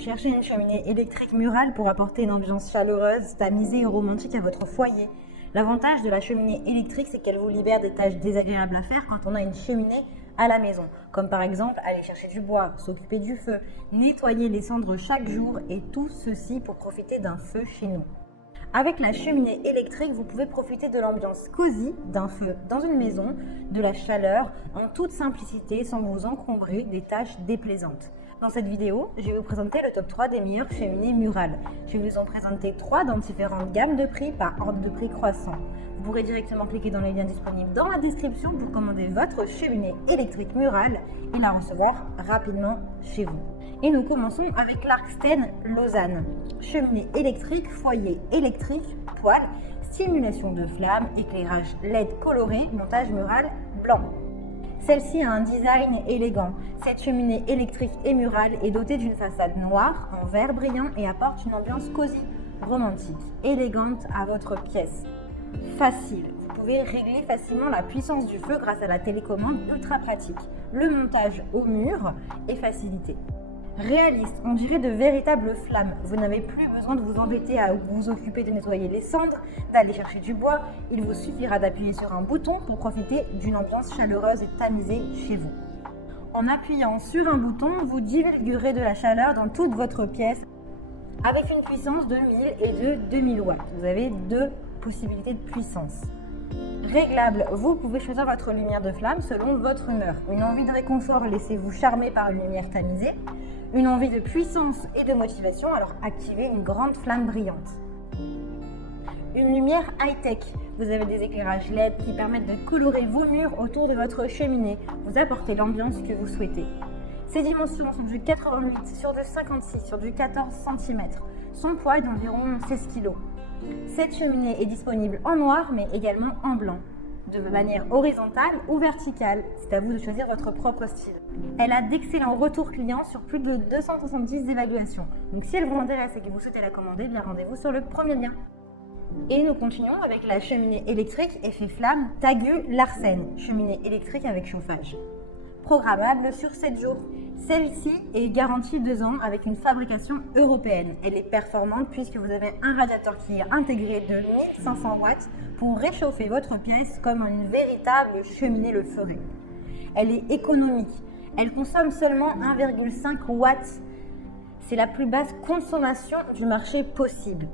cherchez une cheminée électrique murale pour apporter une ambiance chaleureuse, tamisée et romantique à votre foyer. L'avantage de la cheminée électrique, c'est qu'elle vous libère des tâches désagréables à faire quand on a une cheminée à la maison, comme par exemple aller chercher du bois, s'occuper du feu, nettoyer les cendres chaque jour et tout ceci pour profiter d'un feu chez nous. Avec la cheminée électrique, vous pouvez profiter de l'ambiance cosy d'un feu dans une maison, de la chaleur en toute simplicité sans vous encombrer des tâches déplaisantes. Dans cette vidéo, je vais vous présenter le top 3 des meilleures cheminées murales. Je vais vous en présenter 3 dans différentes gammes de prix par ordre de prix croissant. Vous pourrez directement cliquer dans les liens disponibles dans la description pour commander votre cheminée électrique murale et la recevoir rapidement chez vous. Et nous commençons avec l'Arksten Lausanne. Cheminée électrique, foyer électrique, poêle, stimulation de flammes, éclairage LED coloré, montage mural blanc. Celle-ci a un design élégant. Cette cheminée électrique et murale est dotée d'une façade noire en verre brillant et apporte une ambiance cosy, romantique, élégante à votre pièce. Facile, vous pouvez régler facilement la puissance du feu grâce à la télécommande ultra pratique. Le montage au mur est facilité. Réaliste, on dirait de véritables flammes. Vous n'avez plus besoin de vous embêter à vous occuper de nettoyer les cendres, d'aller chercher du bois. Il vous suffira d'appuyer sur un bouton pour profiter d'une ambiance chaleureuse et tamisée chez vous. En appuyant sur un bouton, vous divulguerez de la chaleur dans toute votre pièce avec une puissance de 1000 et de 2000 watts. Vous avez 2 possibilités de puissance. Réglable, vous pouvez choisir votre lumière de flamme selon votre humeur. Une envie de réconfort, laissez-vous charmer par une lumière tamisée. Une envie de puissance et de motivation, alors activez une grande flamme brillante. Une lumière high-tech, vous avez des éclairages LED qui permettent de colorer vos murs autour de votre cheminée. Vous apportez l'ambiance que vous souhaitez. Ses dimensions sont du 88 sur du 56 sur du 14 cm. Son poids est d'environ 16 kg. Cette cheminée est disponible en noir mais également en blanc, de manière horizontale ou verticale. C'est à vous de choisir votre propre style. Elle a d'excellents retours clients sur plus de 270 évaluations. Donc si elle vous intéresse et que vous souhaitez la commander, bien rendez-vous sur le premier lien. Et nous continuons avec la cheminée électrique effet flamme Tagu Larsen, cheminée électrique avec chauffage. Programmable sur 7 jours. Celle-ci est garantie 2 ans avec une fabrication européenne. Elle est performante puisque vous avez un radiateur qui est intégré de 1500 watts pour réchauffer votre pièce comme une véritable cheminée le ferait. Elle est économique. Elle consomme seulement 1,5 watts. C'est la plus basse consommation du marché possible.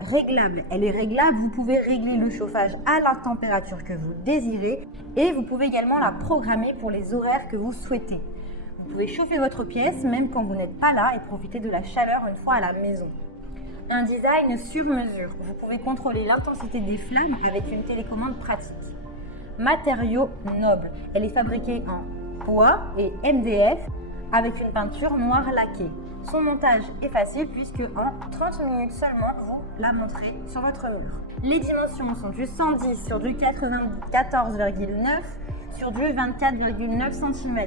Réglable, elle est réglable, vous pouvez régler le chauffage à la température que vous désirez et vous pouvez également la programmer pour les horaires que vous souhaitez. Vous pouvez chauffer votre pièce même quand vous n'êtes pas là et profiter de la chaleur une fois à la maison. Un design sur mesure, vous pouvez contrôler l'intensité des flammes avec une télécommande pratique. Matériaux nobles, elle est fabriquée en bois et MDF avec une peinture noire laquée. Son montage est facile puisque en 30 minutes seulement, vous la montrez sur votre mur. Les dimensions sont du 110 sur du 94,9 sur du 24,9 cm.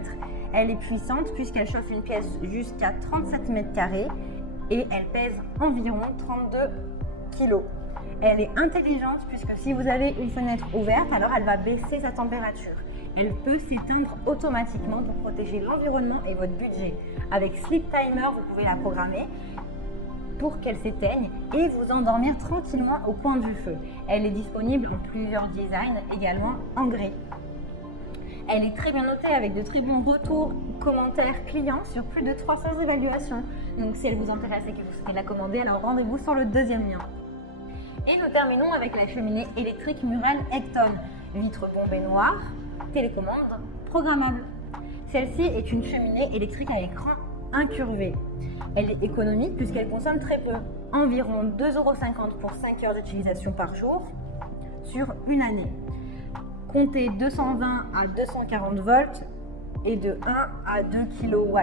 Elle est puissante puisqu'elle chauffe une pièce jusqu'à 37 m² et elle pèse environ 32 kg. Elle est intelligente puisque si vous avez une fenêtre ouverte, alors elle va baisser sa température. Elle peut s'éteindre automatiquement pour protéger l'environnement et votre budget. Avec Sleep Timer, vous pouvez la programmer pour qu'elle s'éteigne et vous endormir tranquillement au coin du feu. Elle est disponible en plusieurs designs, également en gris. Elle est très bien notée avec de très bons retours, commentaires clients sur plus de 300 évaluations. Donc si elle vous intéresse et que vous souhaitez la commander, alors rendez-vous sur le deuxième lien. Et nous terminons avec la cheminée électrique murale Edton. Vitre bombée noire, télécommande programmable. Celle-ci est une cheminée électrique à écran incurvé. Elle est économique puisqu'elle consomme très peu, environ 2,50 € pour 5 heures d'utilisation par jour sur une année. Comptez 220 à 240 volts et de 1 à 2 kW.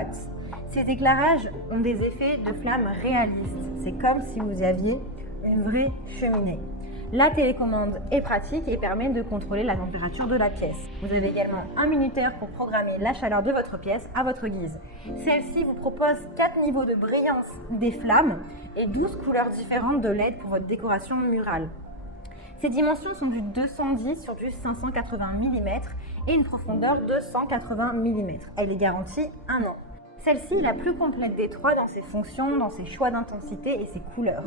Ces éclairages ont des effets de flamme réalistes. C'est comme si vous aviez une vraie cheminée. La télécommande est pratique et permet de contrôler la température de la pièce. Vous avez également un minuteur pour programmer la chaleur de votre pièce à votre guise. Celle-ci vous propose 4 niveaux de brillance des flammes et 12 couleurs différentes de LED pour votre décoration murale. Ses dimensions sont du 210 sur du 580 mm et une profondeur de 180 mm. Elle est garantie 1 an. Celle-ci est la plus complète des trois dans ses fonctions, dans ses choix d'intensité et ses couleurs.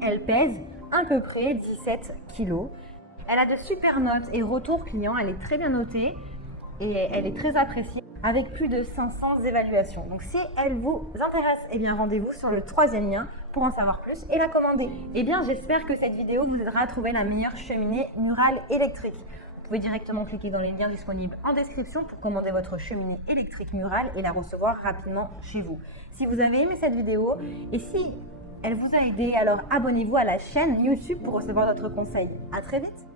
Elle pèse à peu près 17 kg. Elle a de super notes et retours clients, elle est très bien notée et elle est très appréciée avec plus de 500 évaluations. Donc si elle vous intéresse, eh bien rendez-vous sur le 3e lien pour en savoir plus et la commander. Eh bien j'espère que cette vidéo vous aidera à trouver la meilleure cheminée murale électrique. Vous pouvez directement cliquer dans les liens disponibles en description pour commander votre cheminée électrique murale et la recevoir rapidement chez vous. Si vous avez aimé cette vidéo et si elle vous a aidé, alors abonnez-vous à la chaîne YouTube pour recevoir d'autres conseils. À très vite!